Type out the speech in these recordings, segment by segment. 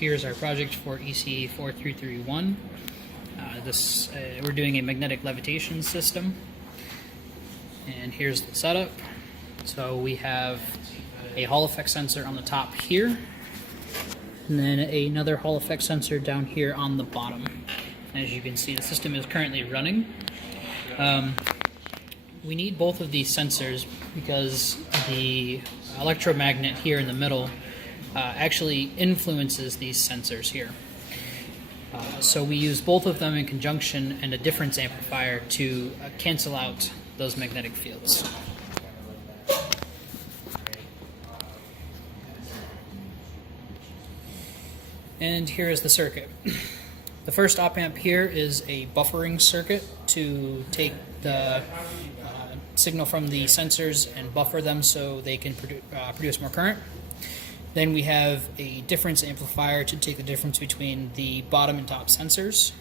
here's our project for EC4331. We're doing a magnetic levitation system, and here's the setup. So we have a Hall effect sensor on the top here, and then another Hall effect sensor down here on the bottom. As you can see, the system is currently running. We need both of these sensors because the electromagnet here in the middle actually influences these sensors here. So we use both of them in conjunction and a difference amplifier to cancel out those magnetic fields. And here is the circuit. The first op amp here is a buffering circuit to take the signal from the sensors and buffer them so they can produce more current. Then we have a difference amplifier to take the difference between the bottom and top sensors.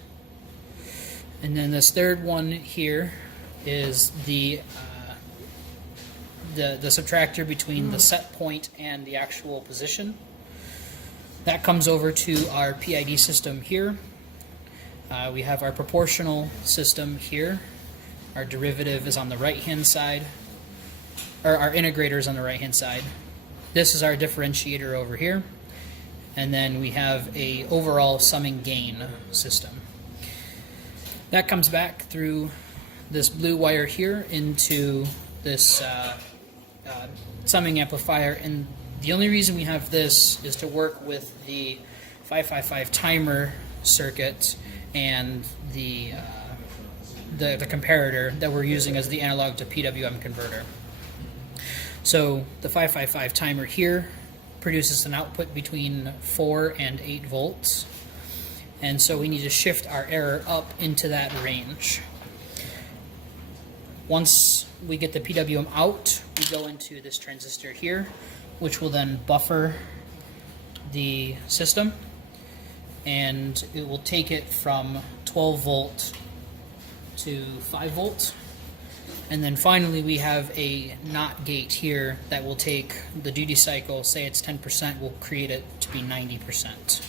And then this third one here is the subtractor between the set point and the actual position. That comes over to our PID system here. We have our proportional system here. Our derivative is on the right-hand side, or our integrator is on the right-hand side. This is our differentiator over here. And then we have a overall summing gain system. That comes back through this blue wire here into this summing amplifier, and the only reason we have this is to work with the 555 timer circuit and the comparator that we're using as the analog to PWM converter. So the 555 timer here produces an output between 4 and 8 volts, and so we need to shift our error up into that range. Once we get the PWM out, we go into this transistor here, which will then buffer the system, and it will take it from 12 volt to 5 volt. And then finally we have a NOT gate here that will take the duty cycle, say it's 10%, we'll create it to be 90%.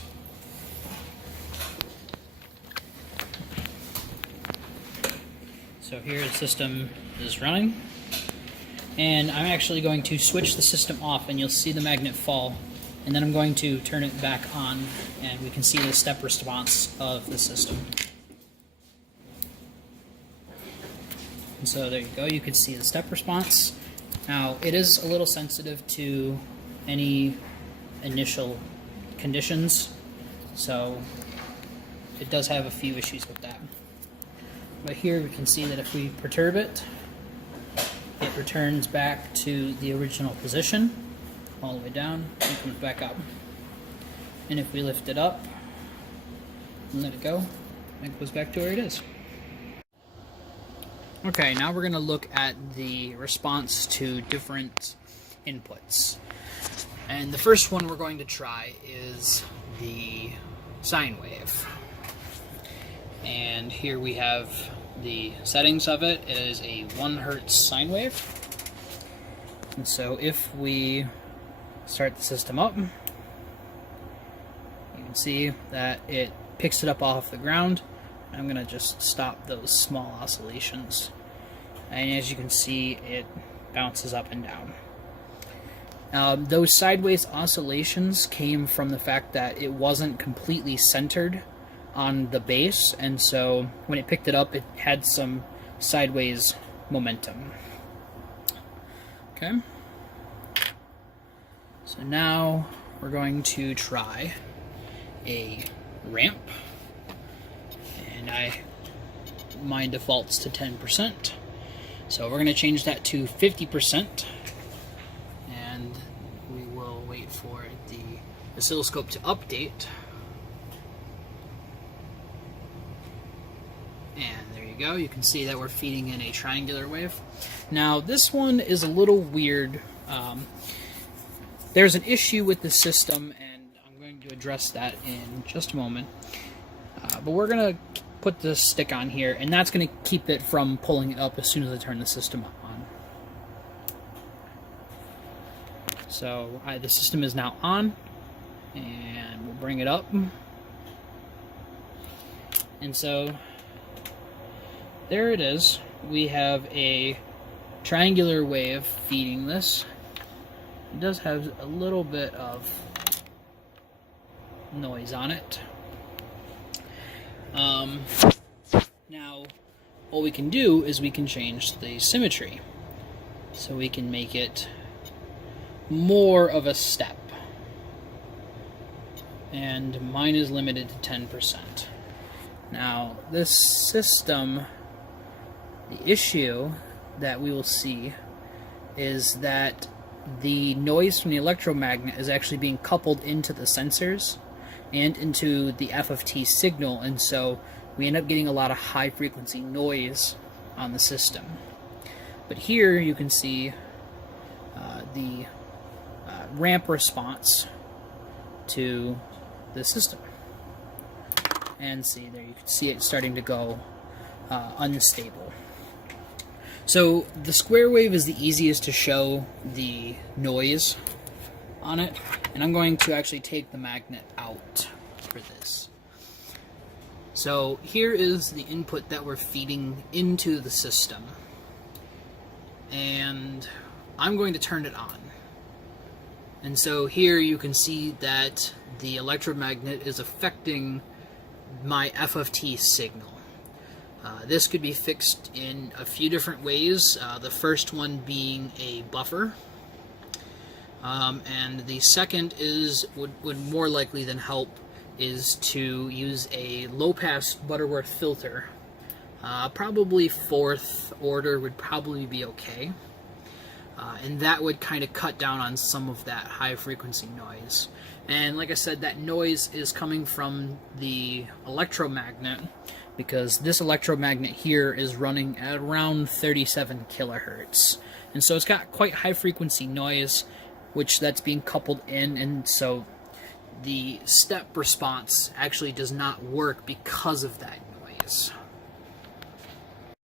So here the system is running, and I'm actually going to switch the system off and you'll see the magnet fall, and then I'm going to turn it back on and we can see the step response of the system. And so there you go, you can see the step response. Now it is a little sensitive to any initial conditions, so it does have a few issues with that. But here we can see that if we perturb it, it returns back to the original position, all the way down, and comes back up. And if we lift it up and let it go, it goes back to where it is. Okay, now we're going to look at the response to different inputs. And the first one we're going to try is the sine wave. And here we have the settings of it. It is a 1 Hertz sine wave. And so if we start the system up, you can see that it picks it up off the ground. I'm going to just stop those small oscillations. And as you can see, it bounces up and down. Those sideways oscillations came from the fact that it wasn't completely centered on the base, and so when it picked it up, it had some sideways momentum. Okay. So now we're going to try a ramp. And mine defaults to 10%. So we're going to change that to 50%. And we will wait for the oscilloscope to update. And there you go. You can see that we're feeding in a triangular wave. Now this one is a little weird. There's an issue with the system, and I'm going to address that in just a moment. But we're going to put this stick on here, and that's going to keep it from pulling it up as soon as I turn the system on. So the system is now on, and we'll bring it up. And so there it is. We have a triangular wave feeding this. It does have a little bit of noise on it. Now, what we can do is we can change the symmetry. So we can make it more of a step. And mine is limited to 10%. Now, this system, the issue that we will see is that the noise from the electromagnet is actually being coupled into the sensors and into the F of T signal, and so we end up getting a lot of high frequency noise on the system. But here you can see the ramp response to the system. And see there, you can see it starting to go unstable. So the square wave is the easiest to show the noise on it, and I'm going to actually take the magnet out for this. So here is the input that we're feeding into the system, and I'm going to turn it on. And so here you can see that the electromagnet is affecting my F of T signal. This could be fixed in a few different ways, the first one being a buffer, and the second is would more likely than help is to use a low-pass Butterworth filter. Probably fourth order would probably be okay, and that would kind of cut down on some of that high-frequency noise. And like I said, that noise is coming from the electromagnet, because this electromagnet here is running at around 37 kilohertz. And so it's got quite high frequency noise, which that's being coupled in, and so the step response actually does not work because of that noise.